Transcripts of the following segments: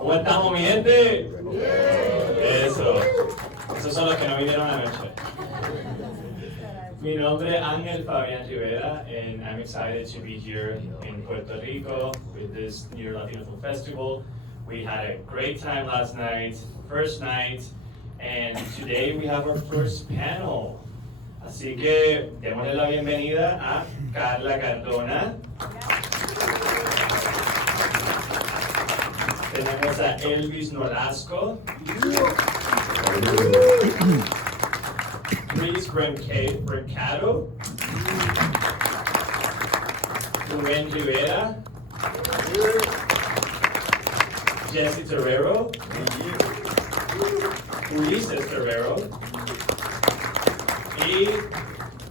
¿Cómo estamos, mi gente? Eso. Esos son los que no vinieron anoche. Mi nombre es Ángel Fabián Rivera, and I'm excited to be here in Puerto Rico with this New Year Latino Film Festival. We had a great time last night, first night, and today we have our first panel. Así que démosle la bienvenida a Carla Cardona. Tenemos a Elvis Nolasco. Chris Brancato. Rubén Rivera. Jessy Terrero. Ulysses Terrero. Y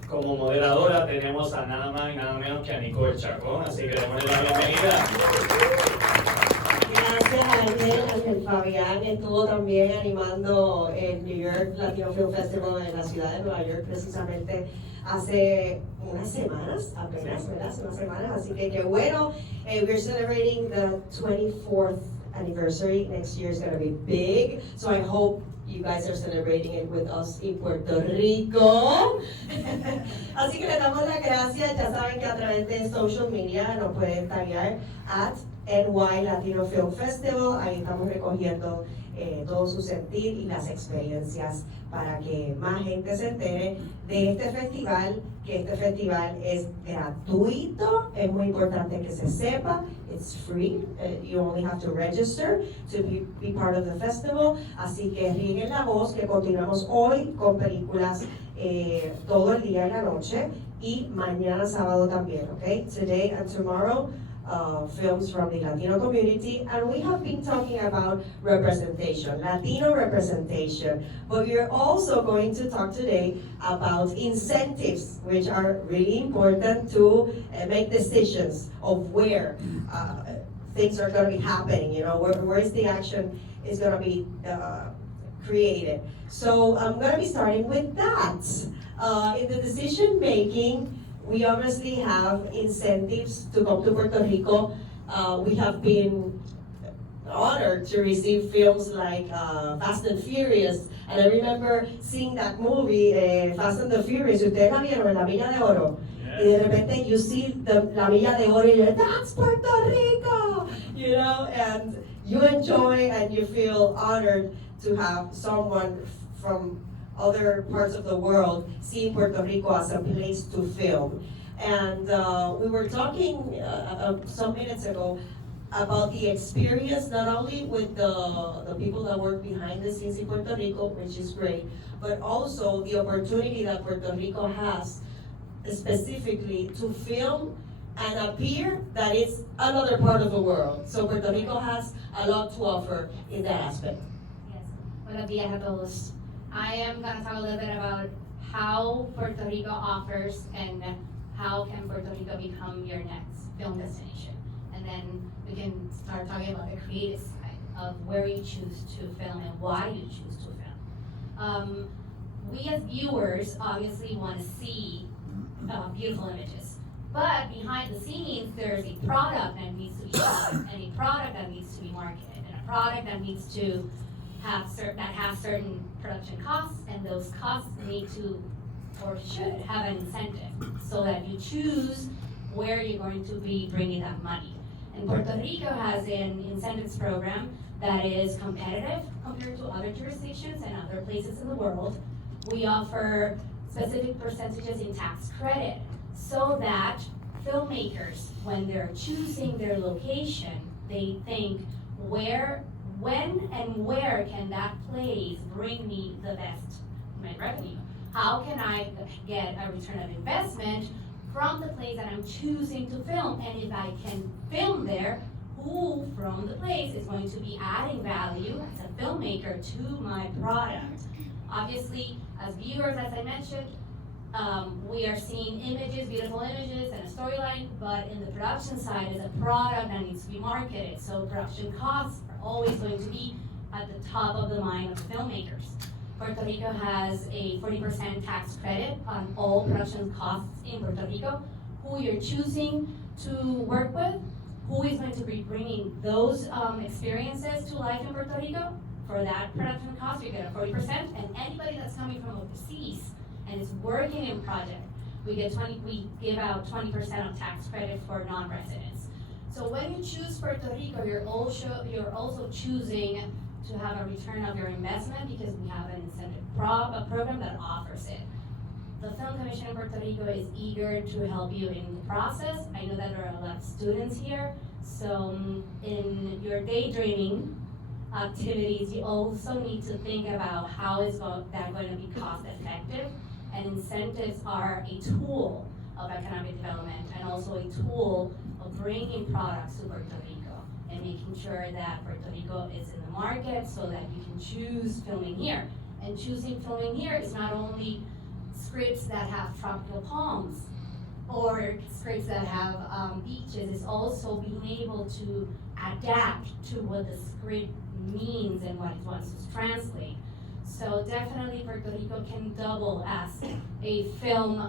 como moderadora tenemos a nada más y nada menos que a Nicole Chacón, así que démosle la bienvenida. Gracias a Ángel Fabián, estuvo también animando el New York Latino Film Festival en la ciudad de Nueva York precisamente hace unas semanas, apenas, ¿verdad? Hace unas semanas, así que qué bueno. We're celebrating the 24th anniversary. Next year is going to be big, so I hope you guys are celebrating it with us in Puerto Rico. Así que le damos las gracias. Ya saben que a través de social media nos pueden taggear at NY Latino Film Festival. Ahí estamos recogiendo todo su sentir y las experiencias para que más gente se entere de este festival, que este festival es gratuito. Es muy importante que se sepa. It's free. You only have to register to be part of the festival. Así que rieguen la voz que continuamos hoy con películas todo el día y la noche y mañana sábado también, okay? Today and tomorrow. Films from the Latino community, and we have been talking about representation, Latino representation, but we are also going to talk today about incentives, which are really important to make decisions of where things are going to be happening, you know, where is the action is going to be created. So I'm going to be starting with that. In the decision making, we obviously have incentives to come to Puerto Rico. We have been honored to receive films like Fast and Furious. And I remember seeing that movie, Fast and the Furious. Ustedes la vieron en La Milla de Oro. Y de repente you see La Milla de Oro and you're like, that's Puerto Rico! You know, and you enjoy and you feel honored to have someone from other parts of the world seeing Puerto Rico as a place to film. And we were talking some minutes ago about the experience, not only with the people that work behind the scenes in Puerto Rico, which is great, but also the opportunity that Puerto Rico has specifically to film and appear that it's another part of the world. So Puerto Rico has a lot to offer in that aspect. Yes, buenos días a todos. I am going to talk a little bit about how Puerto Rico offers and how can Puerto Rico become your next film destination. And then we can start talking about the creative side of where you choose to film and why you choose to film. We as viewers obviously want to see beautiful images. But behind the scenes, there's a product that needs to be shot, and a product that needs to be marketed, and a product that needs to have certain production costs, and those costs need to or should have an incentive so that you choose where you're going to be bringing that money. And Puerto Rico has an incentives program that is competitive compared to other jurisdictions and other places in the world. We offer specific percentages in tax credit so that filmmakers, when they're choosing their location, they think when and where can that place bring me the best revenue? How can I get a return of investment from the place that I'm choosing to film? And if I can film there, who from the place is going to be adding value as a filmmaker to my product? Obviously, as viewers, as I mentioned, we are seeing images, beautiful images, and a storyline, but in the production side is a product that needs to be marketed. So production costs are always going to be at the top of the mind of the filmmakers. Puerto Rico has a 40% tax credit on all production costs in Puerto Rico. Who you're choosing to work with, who is going to be bringing those experiences to life in Puerto Rico. For that production cost, you get a 40%, and anybody that's coming from overseas and is working in project, we give out 20% of tax credit for non-residents. So when you choose Puerto Rico, you're also choosing to have a return of your investment because we have an incentive program that offers it. The Film Commission in Puerto Rico is eager to help you in the process. I know that there are a lot of students here, so in your daydreaming activities, you also need to think about how is that going to be cost effective, and incentives are a tool of economic development and also a tool of bringing products to Puerto Rico and making sure that Puerto Rico is in the market so that you can choose filming here. And choosing filming here is not only scripts that have tropical palms or scripts that have beaches, it's also being able to adapt to what the script means and what it wants to translate. So definitely Puerto Rico can double as a film,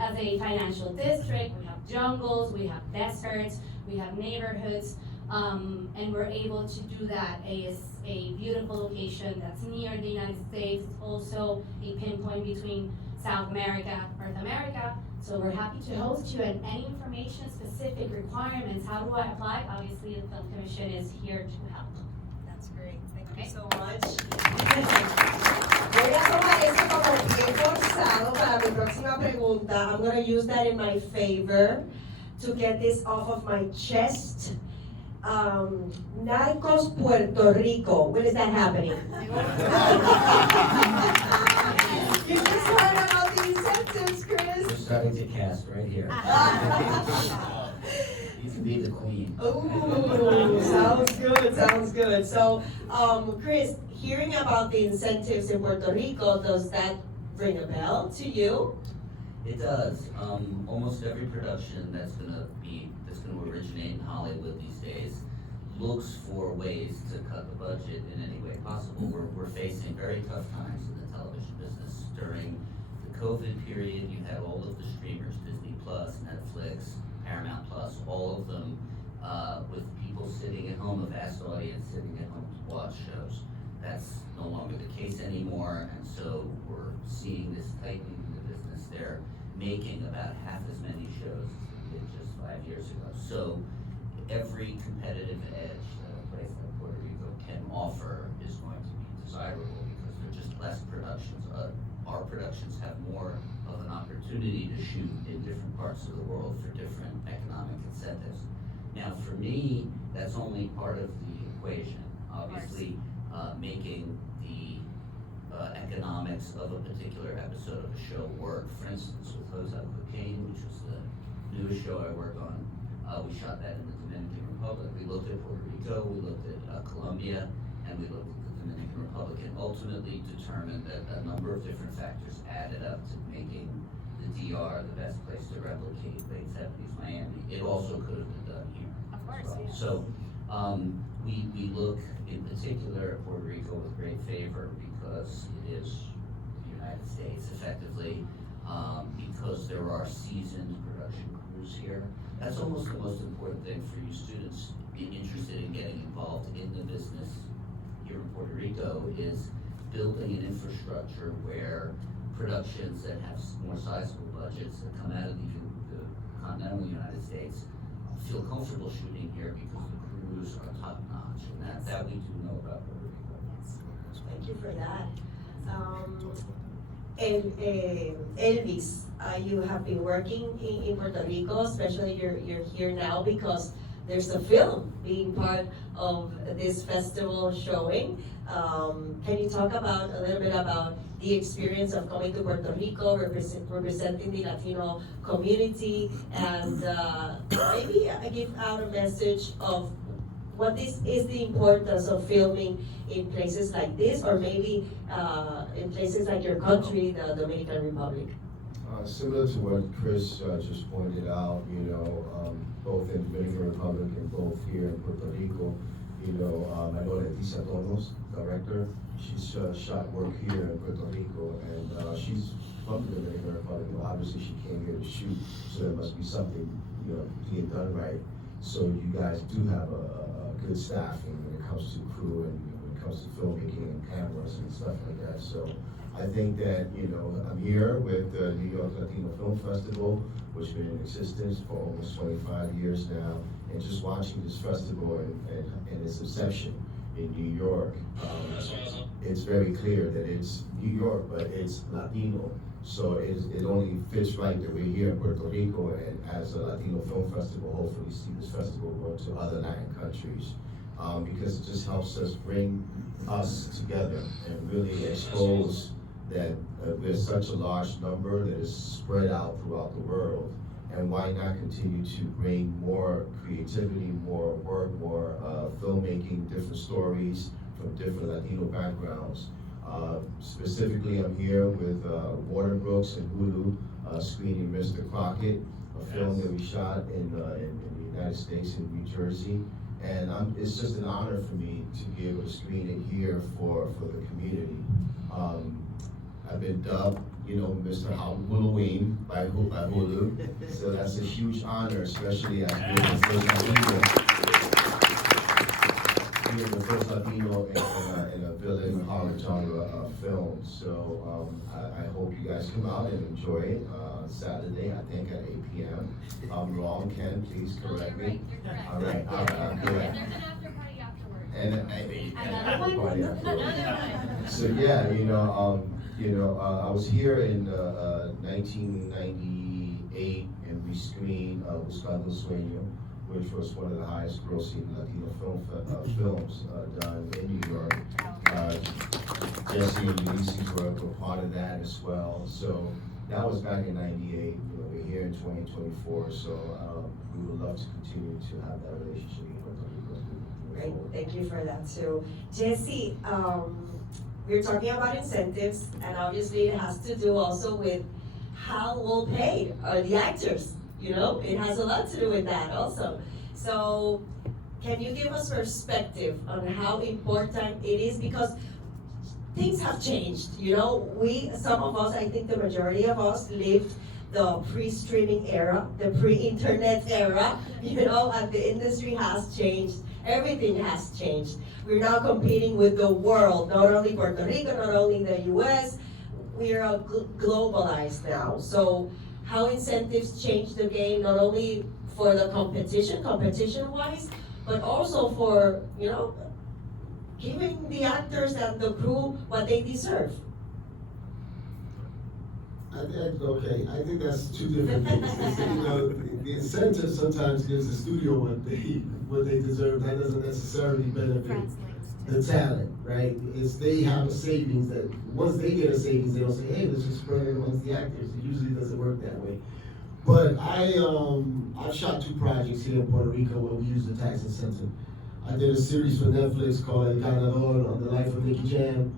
as a financial district. We have jungles, we have deserts, we have neighborhoods, and we're able to do that. It's a beautiful location that's near the United States. It's also a pinpoint between South America, North America. So we're happy to host you, and any information, specific requirements, how do I apply? Obviously the Film Commission is here to help. That's great. Thank you Okay. so much. Voy a tomar eso como pie forzado para mi próxima pregunta. I'm going to use that in my favor to get this off of my chest. Narcos, Puerto Rico. When is that happening? You just heard about the incentives, Chris. We're starting to cast right here. You can be the queen. Ooh, sounds good, sounds good. So, Chris, hearing about the incentives in Puerto Rico, does that ring a bell to you? It does. Almost every production that's gonna originate in Hollywood these days looks for ways to cut the budget in any way possible. We're facing very tough times in the television business. During the COVID period, you had all of the streamers, Disney Plus, Netflix, Paramount Plus, all of them with people sitting at home, a vast audience sitting at home to watch shows. That's no longer the case anymore, and so we're seeing this tightening in the business. They're making about half as many shows as they did just 5 years ago. So every competitive edge that a place like Puerto Rico can offer is going to be desirable because there are just less productions. Our productions have more of an opportunity to shoot in different parts of the world for different economic incentives. Now, for me, that's only part of the equation. Obviously, making the economics of a particular episode of a show work. For instance, with Jose Cocaine, which was the newest show I worked on, we shot that in the Dominican Republic. We looked at Puerto Rico, we looked at Colombia, and we looked at the Dominican Republic, and ultimately determined that a number of different factors added up to making the DR the best place to replicate late 70s Miami. It also could have been done here. Of course, as well. yeah. So we look in particular at Puerto Rico with great favor because it is the United States effectively, because there are seasoned production crews here. That's almost the most important thing for you students interested in getting involved in the business here in Puerto Rico is building an infrastructure where productions that have more sizable budgets that come out of the continental United States feel comfortable shooting here because the crews are top notch, and that we do know about Puerto Rico. Thank you for that. Elvis, you have been working in Puerto Rico, especially you're here now because there's a film being part of this festival showing. Can you talk about a little bit about the experience of coming to Puerto Rico, representing the Latino community, and maybe give out a message of what is the importance of filming in places like this, or maybe in places like your country, the Dominican Republic? Similar to what Chris just pointed out, both in Dominican Republic and both here in Puerto Rico, I know that Lisa Tonos, director, she's shot work here in Puerto Rico, and she's from the Dominican Republic. Obviously, she came here to shoot, so there must be something, being done right So you guys do have a good staffing when it comes to crew and when it comes to filmmaking and cameras and stuff like that. So I think that, I'm here with the New York Latino Film Festival, which has been in existence for almost 25 years now, and just watching this festival and its inception in New York, it's very clear that it's New York, but it's Latino. So it only fits right that we're here in Puerto Rico, and as a Latino film festival, hopefully see this festival go to other Latin countries, because it just helps us bring us together and really expose that we're such a large number that is spread out throughout the world. And why not continue to bring more creativity, more work, more filmmaking, different stories from different Latino backgrounds. Specifically, I'm here with Warner Brooks and Hulu screening Mr. Crockett, a film that we shot in the United States in New Jersey. And it's just an honor for me to be able to screen it here for the community. I've been dubbed, Mr. Halloween by Hulu, so that's a huge honor, especially as being the first Latino in a villain horror genre film. So I hope you guys come out and enjoy it Saturday, I think at 8 p.m. If I'm wrong, Ken, please correct me. All right, I'm correct. There's an after party afterwards. And Another party one? afterwards. So yeah, I was here in 1998, and we screened Buscando un Sueño, which was one of the highest grossing Latino films done in New York. Jessy and Ulysses were part of that as well. So that was back in 98. We're here in 2024, so we would love to continue to have that relationship with Puerto Rico. Great, thank you for that too. Jessy, we're talking about incentives, and obviously it has to do also with how well paid are the actors. It has a lot to do with that also. So can you give us perspective on how important it is? Because things have changed, some of us, I think the majority of us lived the pre-streaming era, the pre-internet era, and the industry has changed. Everything has changed. We're now competing with the world, not only Puerto Rico, not only the US, we are globalized now. So how incentives change the game, not only for the competition-wise, but also for, giving the actors and the crew what they deserve. I think that's two different things. The incentive sometimes gives the studio what they deserve. That doesn't necessarily benefit the talent, right? It's they have a savings that once they get a savings, they don't say, hey, let's just spread it amongst the actors. It usually doesn't work that way. But I've shot 2 projects here in Puerto Rico where we use the tax incentive. I did a series for Netflix called El Ganador on the life of Nicky Jam.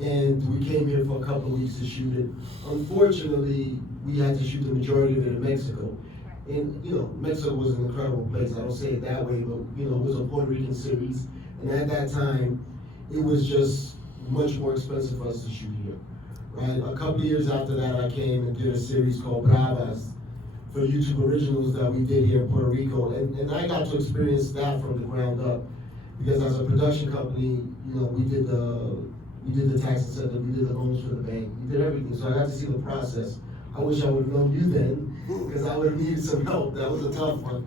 And we came here for a couple of weeks to shoot it. Unfortunately, we had to shoot the majority of it in Mexico. And Mexico was an incredible place. I don't say it that way, but it was a Puerto Rican series. And at that time, it was just much more expensive for us to shoot here, right? A couple of years after that, I came and did a series called Bravas for YouTube Originals that we did here in Puerto Rico. And I got to experience that from the ground up. Because as a production company, we did the tax incentive, we did the loans for the bank, we did everything. So I got to see the process. I wish I would have known you then, because I would have needed some help. That was a tough one.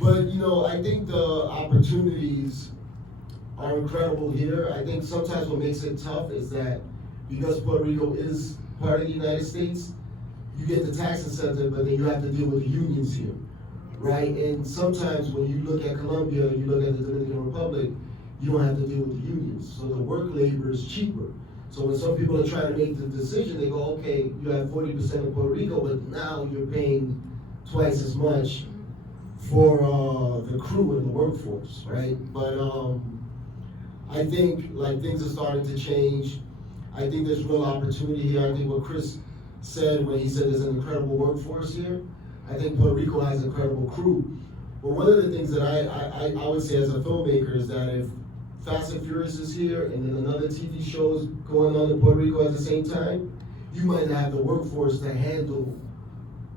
But I think the opportunities are incredible here. I think sometimes what makes it tough is that because Puerto Rico is part of the United States, you get the tax incentive, but then you have to deal with the unions here, right? And sometimes when you look at Colombia, you look at the Dominican Republic, you don't have to deal with the unions. So the work labor is cheaper. So when some people are trying to make the decision, they go, okay, you have 40% of Puerto Rico, but now you're paying twice as much for the crew and the workforce, right? But I think things are starting to change. I think there's real opportunity here. I think what Chris said when he said there's an incredible workforce here, I think Puerto Rico has an incredible crew. But one of the things that I would say as a filmmaker is that if Fast and Furious is here and then another TV show is going on in Puerto Rico at the same time, you might not have the workforce to handle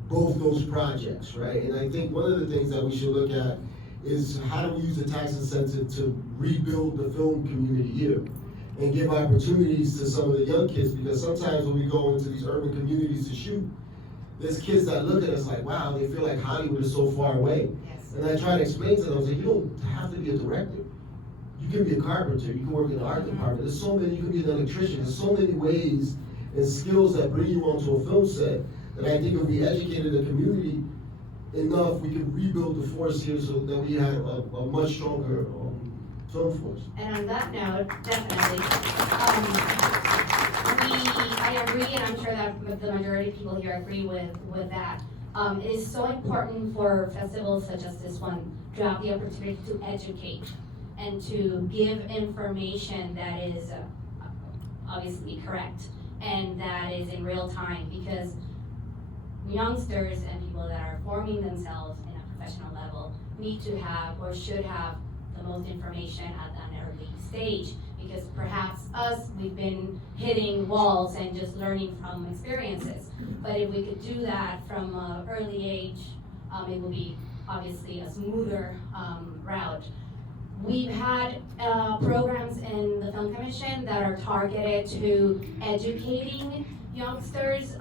both those projects, right? And I think one of the things that we should look at is how do we use the tax incentive to rebuild the film community here? And give opportunities to some of the young kids, because sometimes when we go into these urban communities to shoot, there's kids that look at us like, wow, they feel like Hollywood is so far away. Yes. And I try to explain to them, I was like, you don't have to be a director. You can be a carpenter, you can work in the art department, there's so many, you can be an electrician, there's so many ways and skills that bring you onto a film set, that I think if we educated the community enough, we can rebuild the force here so that we have a much stronger film force. And on that note, definitely, I agree, and I'm sure that the majority of people here agree with that. It is so important for festivals such as this one to have the opportunity to educate and to give information that is obviously correct and that is in real time, because youngsters and people that are forming themselves in a professional level need to have or should have the most information at an early stage, because perhaps we've been hitting walls and just learning from experiences. But if we could do that from an early age, it will be obviously a smoother route. We've had programs in the Film Commission that are targeted to educating youngsters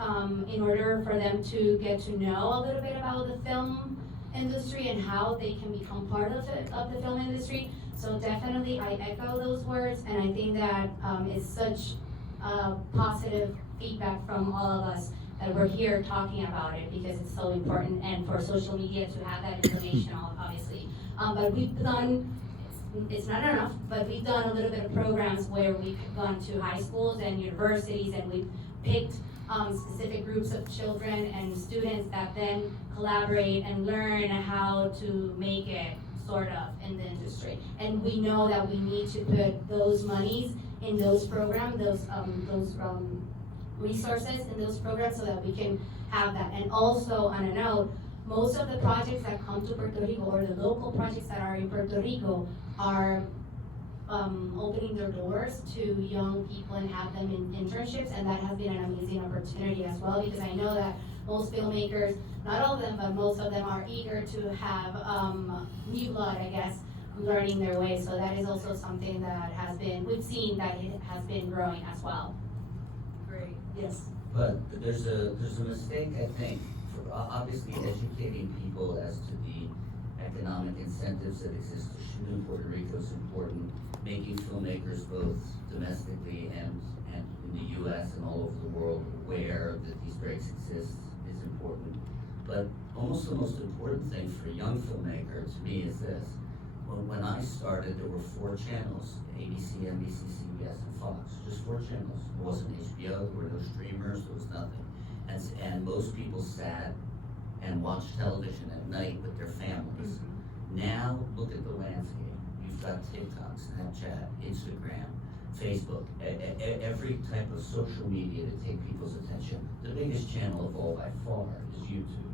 in order for them to get to know a little bit about the film industry and how they can become part of the film industry. So definitely I echo those words, and I think that it's such positive feedback from all of us that we're here talking about it, because it's so important, and for social media to have that information obviously. But we've done, it's not enough, but we've done a little bit of programs where we've gone to high schools and universities, and we've picked specific groups of children and students that then collaborate and learn how to make it sort of in the industry. And we know that we need to put those monies in those programs, those resources in those programs, so that we can have that. And also, on a note, most of the projects that come to Puerto Rico, or the local projects that are in Puerto Rico, are opening their doors to young people and have them in internships, and that has been an amazing opportunity as well, because I know that most filmmakers, not all of them, but most of them are eager to have new blood, I guess, learning their way. So that is also something that we've seen that it has been growing as well. Great, yes. But there's a mistake, I think, for obviously educating people as to the economic incentives that exist to shoot in Puerto Rico is important. Making filmmakers both domestically and in the US and all over the world aware that these breaks exist is important. But almost the most important thing for a young filmmaker to me is this. When I started, there were 4 channels: ABC, NBC, CBS, and Fox. Just 4 channels. It wasn't HBO, there were no streamers, there was nothing. And most people sat and watched television at night with their families. Now, look at the landscape. You've got TikTok, Snapchat, Instagram, Facebook, every type of social media to take people's attention. The biggest channel of all by far is YouTube.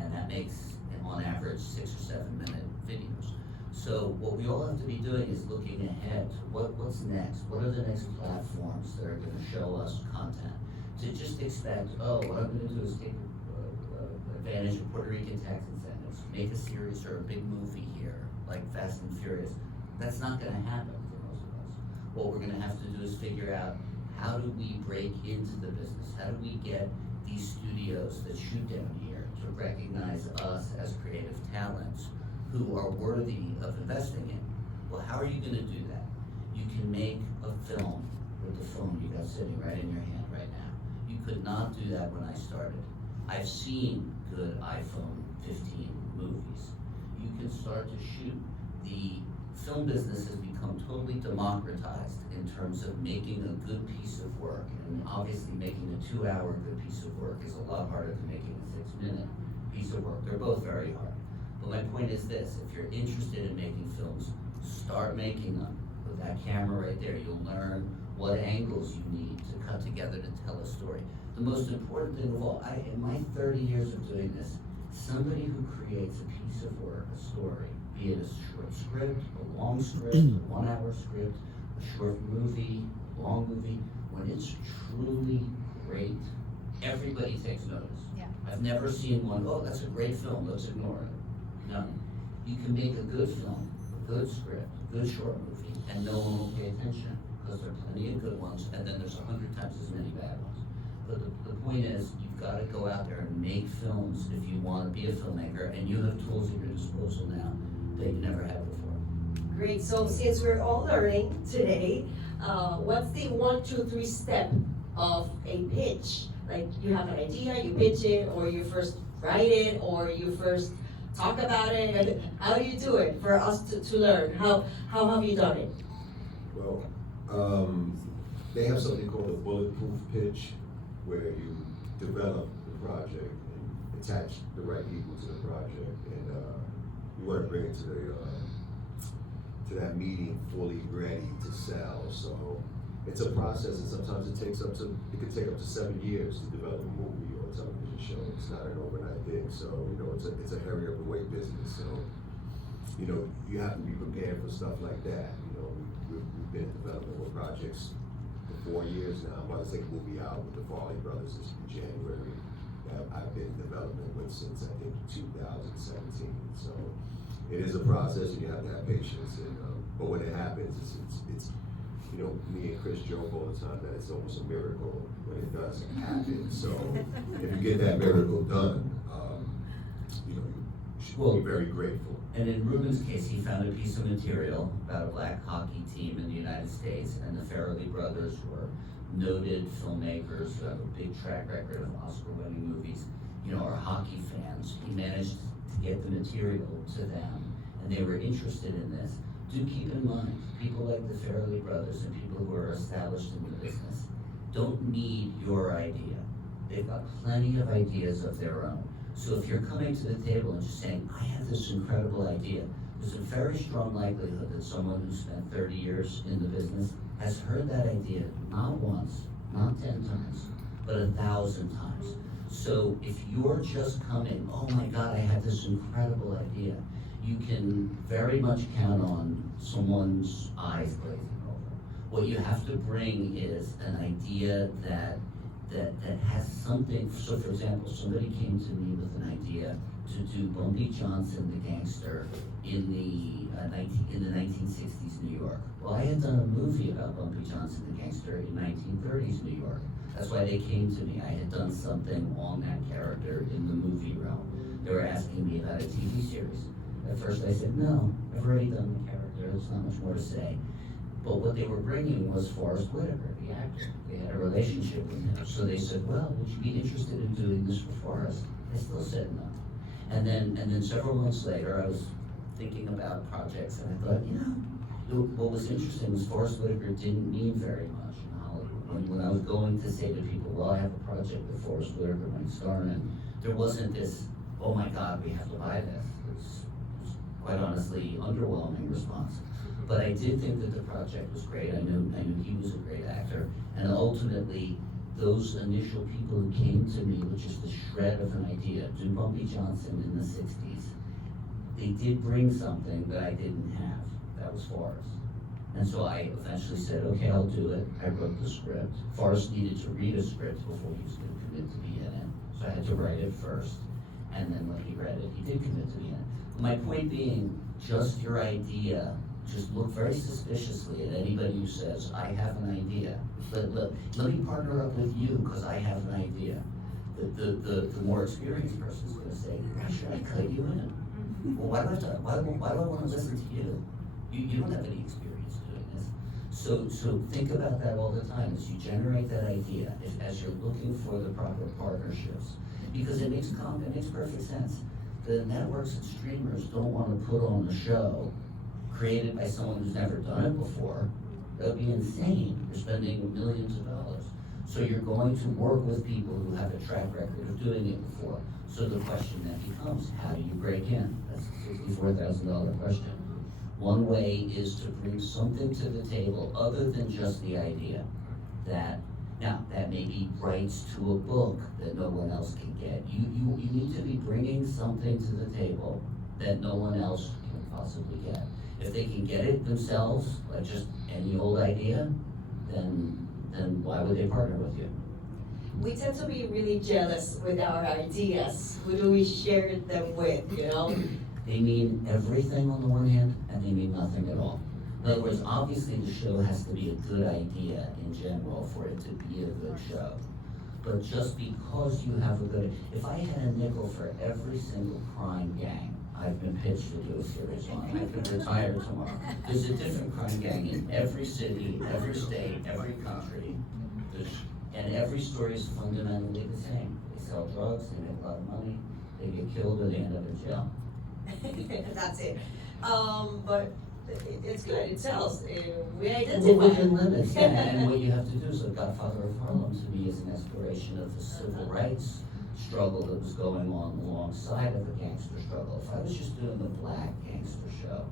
And that makes, on average, 6 or 7 minute videos. So what we all have to be doing is looking ahead to what's next. What are the next platforms that are going to show us content? To just expect, oh, what I'm going to do is take advantage of Puerto Rican tax incentives, make a series or a big movie here, like Fast and Furious. That's not going to happen for most of us. What we're going to have to do is figure out, how do we break into the business? How do we get these studios that shoot down here to recognize us as creative talents who are worthy of investing in? Well, how are you going to do that? You can make a film with the phone you got sitting right in your hand right now. You could not do that when I started. I've seen good iPhone 15 movies. You can start to shoot. The film business has become totally democratized in terms of making a good piece of work. And obviously making a 2-hour good piece of work is a lot harder than making a 6-minute piece of work. They're both very hard. But my point is this: if you're interested in making films, start making them. With that camera right there, you'll learn what angles you need to cut together to tell a story. The most important thing of all, in my 30 years of doing this, somebody who creates a piece of work, a story, be it a short script, a long script, a 1-hour script, a short movie, a long movie, when it's truly great, everybody takes notice. Yeah. I've never seen one, oh, that's a great film, let's ignore it. No. You can make a good film, a good script, a good short movie, and no one will pay attention, because there are plenty of good ones, and then there's 100 times as many bad ones. But the point is, you've got to go out there and make films if you want to be a filmmaker, and you have tools at your disposal now that you never had before. Great, so since we're all learning today, what's the 1, 2, 3 step of a pitch? Like, you have an idea, you pitch it, or you first write it, or you first talk about it, and how do you do it for us to learn? How have you done it? Well, they have something called a bulletproof pitch, where you develop the project and attach the right people to the project, and you want to bring it to that meeting fully ready to sell. So it's a process, and sometimes it could take up to 7 years to develop a movie or a television show. It's not an overnight thing. So it's a hurry up and wait business. So you have to be prepared for stuff like that. We've been in development with projects for 4 years now. I'm about to take a movie out with the Farley Brothers this January. I've been in development with since I think 2017. So it is a process, and you have to have patience. But when it happens, it's me and Chris joke all the time that it's almost a miracle when it does happen. So if you get that miracle done, you should be very grateful. And in Ruben's case, he found a piece of material about a black hockey team in the United States, and the Farrelly brothers were noted filmmakers who have a big track record of Oscar-winning movies, are hockey fans. He managed to get the material to them, and they were interested in this. Do keep in mind, people like the Farrelly brothers and people who are established in the business don't need your idea. They've got plenty of ideas of their own. So if you're coming to the table and just saying, I have this incredible idea, there's a very strong likelihood that someone who spent 30 years in the business has heard that idea not once, not 10 times, but 1,000 times. So if you're just coming, oh my God, I have this incredible idea, you can very much count on someone's eyes glazing over. What you have to bring is an idea that has something. So for example, somebody came to me with an idea to do Bumpy Johnson, the gangster, in the 1960s New York. Well, I had done a movie about Bumpy Johnson, the gangster, in 1930s New York. That's why they came to me. I had done something on that character in the movie realm. They were asking me about a TV series. At first I said, no, I've already done the character, there's not much more to say. But what they were bringing was Forrest Whitaker, the actor. They had a relationship with him. So they said, well, would you be interested in doing this for Forrest? I still said no. And then several months later, I was thinking about projects, and I thought, what was interesting was Forrest Whitaker didn't mean very much in Hollywood. When I was going to say to people, well, I have a project with Forrest Whitaker when he's starring, there wasn't this, oh my God, we have to buy this. It was quite honestly underwhelming response. But I did think that the project was great. I knew he was a great actor, and ultimately, those initial people who came to me with just the shred of an idea, do Bumpy Johnson in the 60s, they did bring something that I didn't have. That was Forrest. And so I eventually said, okay, I'll do it. I wrote the script. Forrest needed to read a script before he was going to commit to be in it. So I had to write it first. And then when he read it, he did commit to be in it. My point being, just your idea, just look very suspiciously at anybody who says, I have an idea. Let me partner up with you because I have an idea. The more experienced person is going to say, why should I cut you in? Well, why do I want to listen to you? You don't have any experience doing this. So think about that all the time as you generate that idea, as you're looking for the proper partnerships. Because it makes perfect sense. The networks and streamers don't want to put on a show created by someone who's never done it before. That would be insane. You're spending millions of dollars. So you're going to work with people who have a track record of doing it before. So the question then becomes, how do you break in? That's a $64,000 question. One way is to bring something to the table other than just the idea. That may be rights to a book that no one else can get. You need to be bringing something to the table that no one else can possibly get. If they can get it themselves, like just any old idea, then why would they partner with you? We tend to be really jealous with our ideas. Who do we share them with, They mean everything on the one hand, and they mean nothing at all. In other words, obviously the show has to be a good idea in general for it to be a good show. But just because you have a good, if I had a nickel for every single crime gang I've been pitched to do a series on, I could retire tomorrow. There's a different crime gang in every city, every state, every country. And every story is fundamentally the same. They sell drugs, they make a lot of money, they get killed, or they end up in jail. That's it. But it's good, it sells. We Well, identify. within limits, yeah, and what you have to do is, like Godfather of Harlem to me is an exploration of the civil rights struggle that was going on alongside of the gangster struggle. If I was just doing the black gangster show,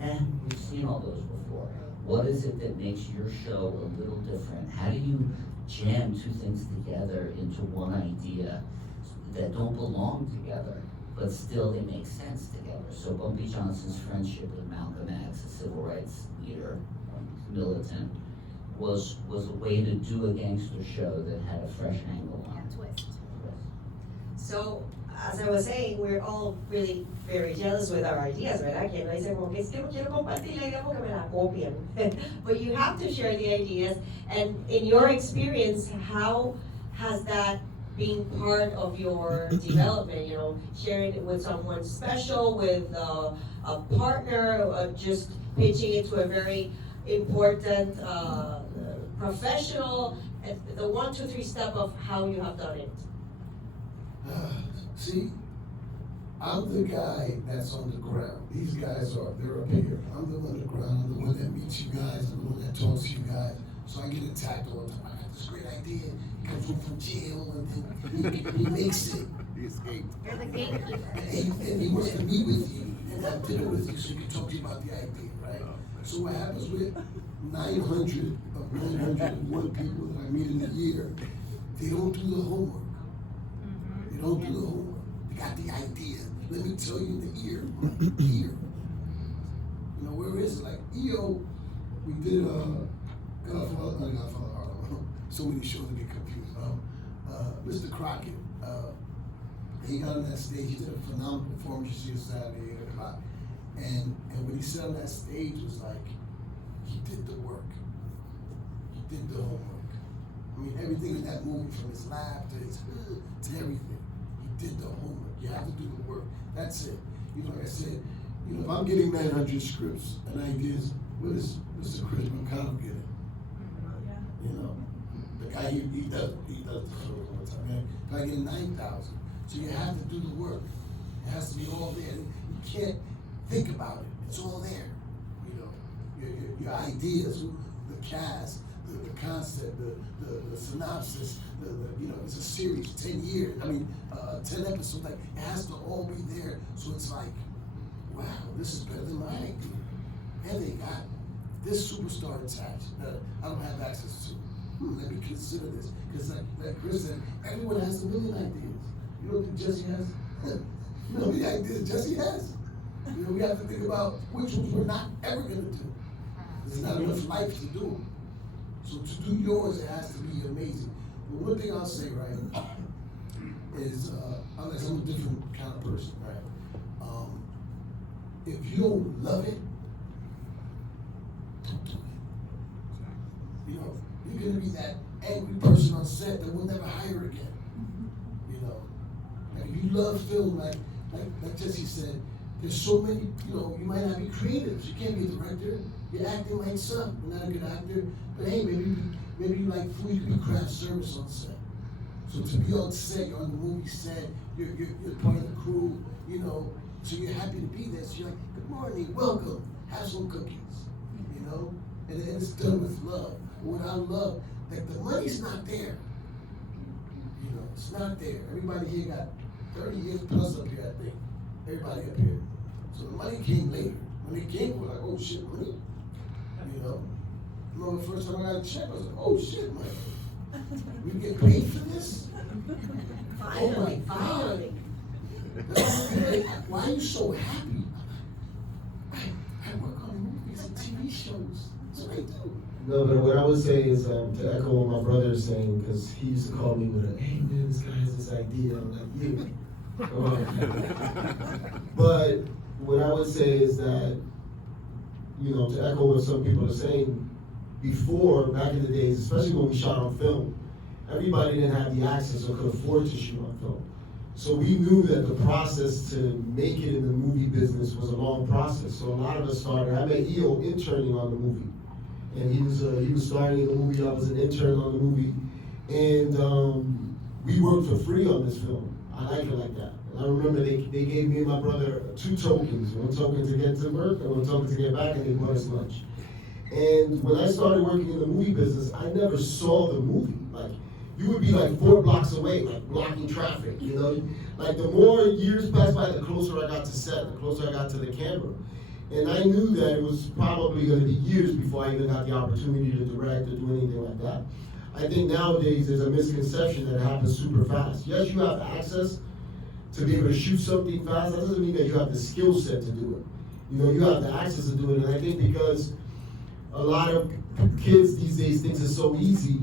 we've seen all those before. What is it that makes your show a little different? How do you jam two things together into one idea that don't belong together, but still they make sense together? So Bumpy Johnson's friendship with Malcolm X, a civil rights leader, militant, was a way to do a gangster show that had a fresh angle on it. Twist. So, as I was saying, we're all really very jealous with our ideas, ¿verdad? Que no dicen como que es que no quiero compartir la idea porque me la copian. But you have to share the ideas, and in your experience, how has that been part of your development? You know, sharing it with someone special, with a partner, just pitching it to a very important professional, the 1, 2, 3 step of how you have done it. See, I'm the guy that's on the ground. These guys they're up here. I'm the one on the ground. I'm the one that meets you guys. I'm the one that talks to you guys. So I get attacked all the time. I got this great idea. He comes home from jail and then he makes it. He escaped. You're the gatekeeper. And he wants to meet with you and have dinner with you so he can talk to you about the idea, right? So what happens with 900 of 901 people that I meet in a year, they don't do the homework. They don't do the homework. They got the idea. Let me tell you in the ear. Here. You know, where is it? Like EO, we did Godfather, Harlem. So many shows to get confused. Mr. Crockett, he got on that stage, he did a phenomenal performance. You see it Saturday, 8 o'clock. And when he said on that stage, it was like, he did the work. He did the homework. I mean, everything in that movie, from his laugh to his to everything, he did the homework. You have to do the work. That's it. You know, like I said, you know, if I'm getting 900 scripts and ideas, what is Mr. Chris Brancato getting? You know, the guy he does the shows all the time. Man, if I get 9,000, so you have to do the work. It has to be all there. You can't think about it. It's all there. You know, your ideas, the cast, the concept, the synopsis, you know, it's a series, 10 years, 10 episodes, like, it has to all be there, so it's like, wow, this is better than my idea. And they got this superstar attached that I don't have access to. Let me consider this, because like Chris said, everyone has a million ideas. You know what Jessy has? You know the ideas Jessy has? You know, we have to think about which ones we're not ever gonna do. There's not enough life to do them. So to do yours, it has to be amazing. But one thing I'll say, right, is unless I'm a different kind of person, right? If you don't love it, don't do it. You know, you're gonna be that angry person on set that will never hire again. You know, like if you love film, like Jessy said, there's so many, you know, you might not be creative. You can't be a director. Your acting might suck. You're not a good actor. But hey, maybe you like food. You can be craft service on set. So to be on set, you're on the movie set. You're part of the crew. You know, so you're happy to be there. So you're like, good morning, welcome. Have some cookies. You know, and it's done with love. Without love, like the money's not there. You know, it's not there. Everybody here got 30 years plus up here, I think. Everybody up here. So the money came later. When it came, we're like, oh shit, money. You know? You know, the first time I got a check, I was like, oh shit, money. We get paid for this? Finally, finally. Why are you so happy? I work on movies and TV shows. That's what I do. No, but what I would say is to echo what my brother is saying, because he used to call me with a, hey man, this guy has this idea. I'm like, yeah. But what I would say is that, you know, to echo what some people are saying, before, back in the days, especially when we shot on film, everybody didn't have the access or could afford to shoot on film. So we knew that the process to make it in the movie business was a long process. So a lot of us started, I met EO interning on the movie. And he was starting the movie, I was an intern on the movie. And we worked for free on this film. I like it like that. And I remember they gave me and my brother 2 tokens. 1 token to get to work and 1 token to get back, and they bought us lunch. And when I started working in the movie business, I never saw the movie. Like, you would be like 4 blocks away, like blocking traffic, you know? Like, the more years passed by, the closer I got to set, the closer I got to the camera. And I knew that it was probably gonna be years before I even got the opportunity to direct or do anything like that. I think nowadays there's a misconception that it happens super fast. Yes, you have access to be able to shoot something fast. That doesn't mean that you have the skill set to do it. You know, you have the access to do it. And I think because a lot of kids these days think it's so easy,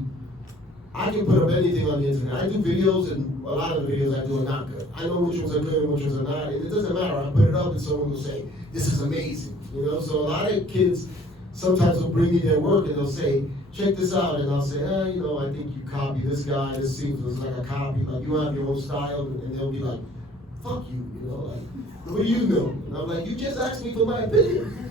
I can put up anything on the internet. I do videos, and a lot of the videos I do are not good. I know which ones are good and which ones are not, and it doesn't matter. I put it up and someone will say, this is amazing, you know? So a lot of kids sometimes will bring me their work and they'll say, check this out, and I'll say, you know, I think you copy this guy, this seems like a copy, like you have your own style, and they'll be like, fuck you know, like, what do you know? And I'm like, you just asked me for my opinion.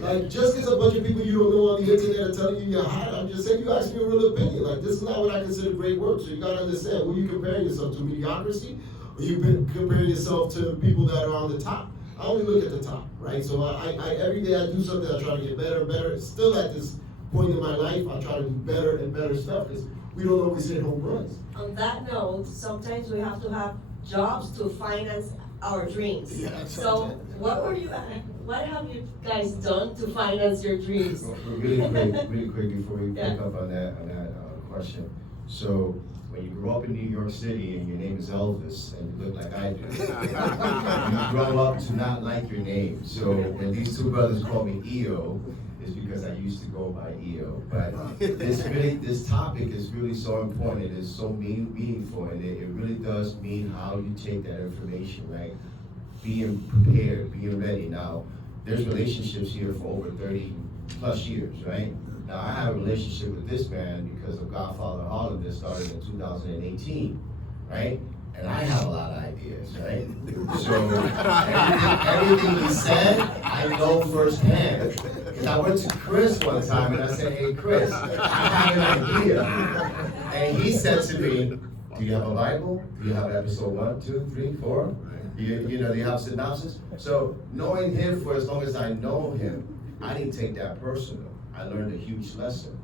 Like, just because a bunch of people you don't know on the internet are telling you you're hot, I'm just saying you asked me a real opinion. Like, this is not what I consider great work, so you gotta understand, who are you comparing yourself to, mediocrity? Or you comparing yourself to the people that are on the top? I only look at the top, right? So I every day I do something, I try to get better and better. Still at this point in my life, I try to do better and better stuff, because we don't always hit home runs. On that note, sometimes we have to have jobs to finance our dreams. Yeah, so what have you guys done to finance your dreams? Well, really quick before we pick up on that question. So when you grow up in New York City and your name is Elvis and you look like I do, you grow up to not like your name. So when these 2 brothers call me EO, it's because I used to go by EO. But this topic is really so important. It is so meaningful, and it really does mean how you take that information, right? Being prepared, being ready. Now, there's relationships here for over 30 plus years, right? Now, I have a relationship with this man because of Godfather Harlem that started in 2018, right? And I have a lot of ideas, right? So everything he said, I know firsthand. And I went to Chris one time and I said, hey Chris, I have an idea. And he said to me, do you have a Bible? Do you have episode 1, 2, 3, 4? You know, do you have synopsis? So knowing him for as long as I know him, I didn't take that personal. I learned a huge lesson.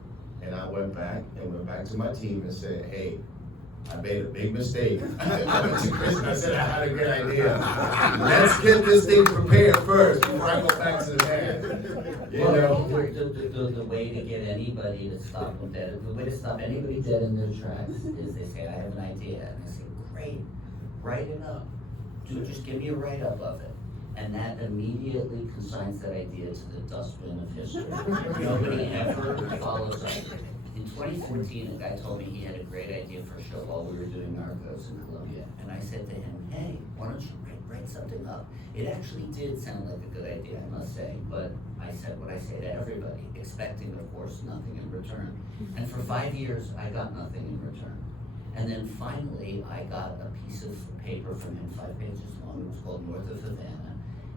And I went back to my team and said, hey, I made a big mistake. I went to Chris and I said, I had a good idea. Let's get this thing prepared first before I go back to the band. You know? The way to get anybody to stop them dead, the way to stop anybody dead in their tracks is they say, I have an idea. And I say, great, write it up. Just give me a write-up of it. And that immediately consigns that idea to the dustbin of history. Nobody ever follows up. In 2014, a guy told me he had a great idea for a show while we were doing Narcos in Colombia. And I said to him, hey, why don't you write something up? It actually did sound like a good idea, I must say, but I said what I say to everybody, expecting, of course, nothing in return. And for 5 years, I got nothing in return. And then finally, I got a piece of paper from him, 5 pages long. It was called North of Havana.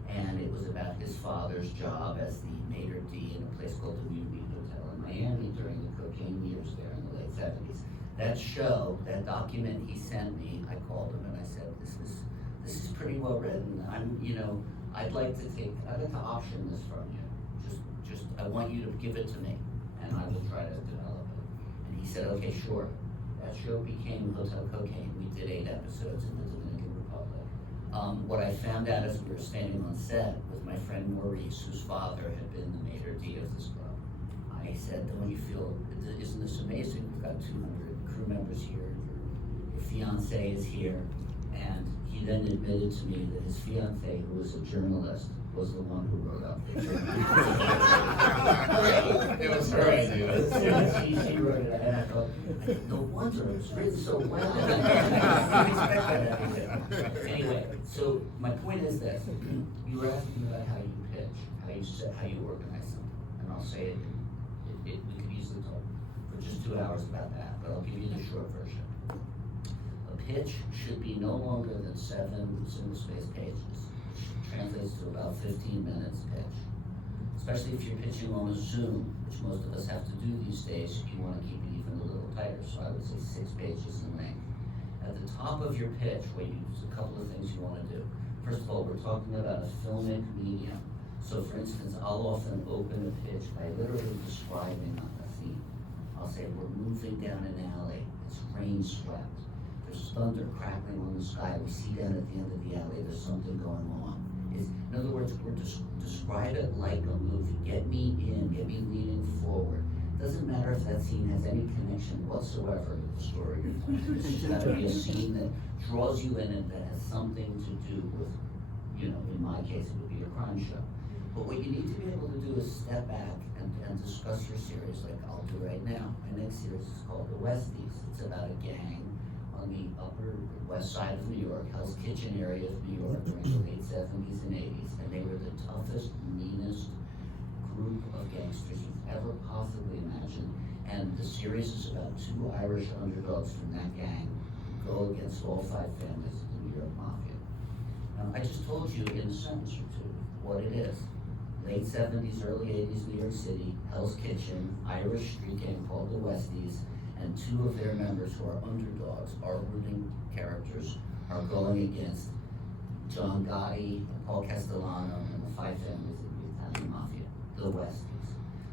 And it was about his father's job as the maitre d' in a place called the Muni Hotel in Miami during the cocaine years there in the late 70s. That show, that document he sent me, I called him and I said, this is pretty well written. I'd like to option this from you. Just I want you to give it to me and I will try to develop it. And he said, okay, sure. That show became Hotel Cocaine. We did 8 episodes in the Dominican Republic. What I found out as we were standing on set with my friend Maurice, whose father had been the maitre d' of this club, I said, don't you feel, isn't this amazing? We've got 200 crew members here, your fiance is here, and he then admitted to me that his fiance, who was a journalist, was the one who wrote up. It was her idea. She wrote it, and I thought, no wonder it was written so well. I didn't expect that out of it. Anyway, so my point is this: you were asking about how you pitch, how you organize something, and I'll say it. We could easily talk for just 2 hours about that, but I'll give you the short version. A pitch should be no longer than 7 single-spaced pages, which translates to about 15 minutes pitch. Especially if you're pitching on a Zoom, which most of us have to do these days, you want to keep it even a little tighter, so I would say 6 pages in length. At the top of your pitch, there's a couple of things you want to do. First of all, we're talking about a filmic medium. So for instance, I'll often open a pitch by literally describing a theme. I'll say, we're moving down an alley, it's rain swept. There's thunder crackling on the sky. We see down at the end of the alley, there's something going on. In other words, we're describe it like a movie. Get me in, get me leaning forward. Doesn't matter if that scene has any connection whatsoever to the story you're telling. It's just gotta be a scene that draws you in and that has something to do with, in my case, it would be a crime show. But what you need to be able to do is step back and discuss your series like I'll do right now. My next series is called The Westies. It's about a gang on the upper west side of New York, Hell's Kitchen area of New York during the late 70s and 80s. And they were the toughest, meanest group of gangsters you've ever possibly imagined. And the series is about 2 Irish underdogs from that gang who go against all 5 families of the New York Mafia. Now, I just told you in a sentence or two what it is. Late 70s, early 80s, New York City, Hell's Kitchen, Irish street gang called the Westies, and 2 of their members who are underdogs, our rooting characters, are going against John Gotti, Paul Castellano, and the 5 families of the Italian Mafia, the Westies.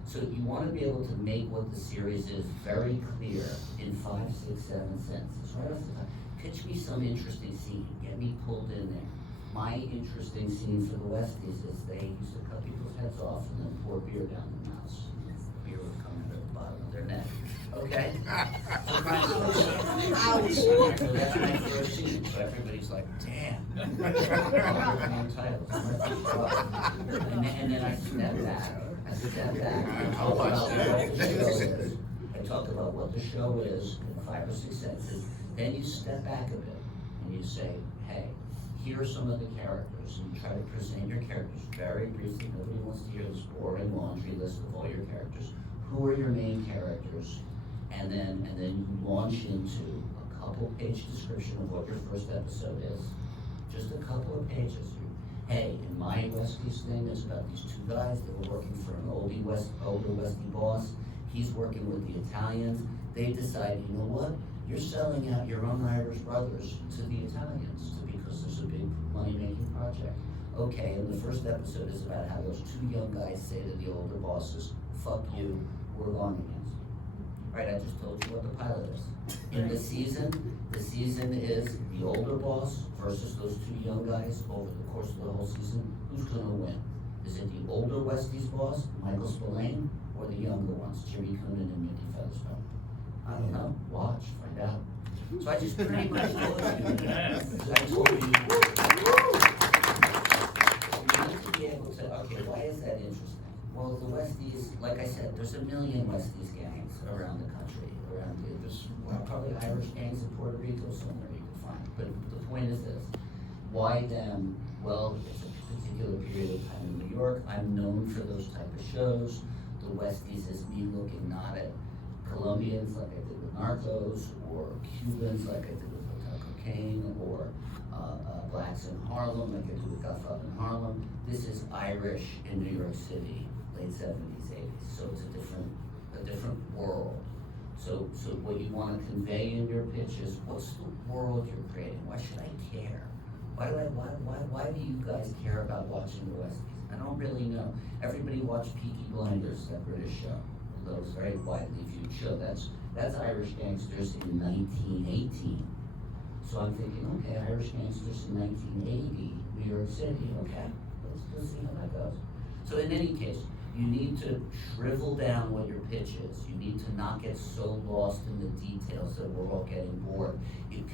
So you want to be able to make what the series is very clear in 5, 6, 7 sentences. Right off the top, pitch me some interesting scene, get me pulled in there. My interesting scene for the Westies is they used to cut people's heads off and then pour beer down their mouths. Beer would come out of the bottom of their neck. Okay? Ouch! So that's my first scene. So everybody's like, damn. And then I step back. I talk about what the show is. I talk about what the show is in 5 or 6 sentences. Then you step back a bit and you say, hey, here are some of the characters, and you try to present your characters very briefly. Nobody wants to hear this boring laundry list of all your characters. Who are your main characters? And then you launch into a couple-page description of what your first episode is. Just a couple of pages. Hey, in my Westies thing, it's about these 2 guys that were working for an older Westie boss. He's working with the Italians. They decide, you know what? You're selling out your own Irish brothers to the Italians because there's a big money-making project. Okay, and the first episode is about how those 2 young guys say to the older bosses, fuck you, we're going against you. Right, I just told you what the pilot is. In the season is the older boss versus those 2 young guys over the course of the whole season. Who's gonna win? Is it the older Westies boss, Michael Spillane, or the younger ones, Jimmy Coonan and Mickey Featherstone? I don't know, watch, find out. So I just pretty much told you, I told you need to be able to, okay, why is that interesting? Well, the Westies, like I said, there's a million Westies gangs around the country. There's probably Irish gangs in Puerto Rico somewhere you can find. But the point is this, why them? Well, it's a particular period of time in New York. I'm known for those type of shows. The Westies is me looking not at Colombians like I did with Narcos, or Cubans like I did with Hotel Cocaine, or blacks in Harlem like I did with Godfather in Harlem. This is Irish in New York City, late 70s, 80s. So it's a different world. So what you want to convey in your pitch is, what's the world you're creating? Why should I care? Why do you guys care about watching the Westies? I don't really know. Everybody watched Peaky Blinders, that British show. Although it's a very widely viewed show. That's Irish gangsters in 1918. So I'm thinking, okay, Irish gangsters in 1980, New York City, okay, let's see how that goes. So in any case, you need to shrivel down what your pitch is. You need to not get so lost in the details that we're all getting bored.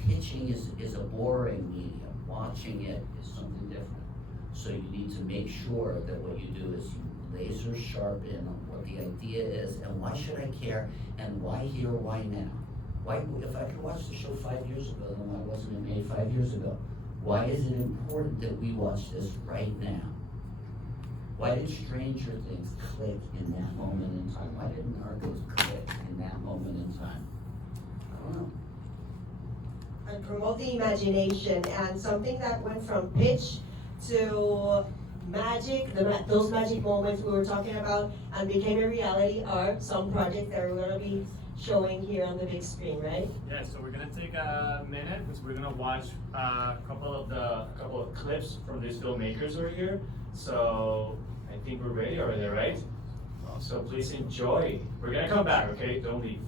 Pitching is a boring medium. Watching it is something different. So you need to make sure that what you do is you laser sharpen what the idea is, and why should I care, and why here, why now? Why, if I could watch the show 5 years ago, then why wasn't it made 5 years ago? Why is it important that we watch this right now? Why did Stranger Things click in that moment in time? Why did Narcos click in that moment in time? I don't know. And promote the imagination, and something that went from pitch to magic, those magic moments we were talking about, and became a reality are some projects that we're gonna be showing here on the big screen, right? Yeah, so we're gonna take a minute because we're gonna watch a couple of clips from these filmmakers over here. So I think we're ready over there, right? So please enjoy. We're gonna come back, okay? Don't leave.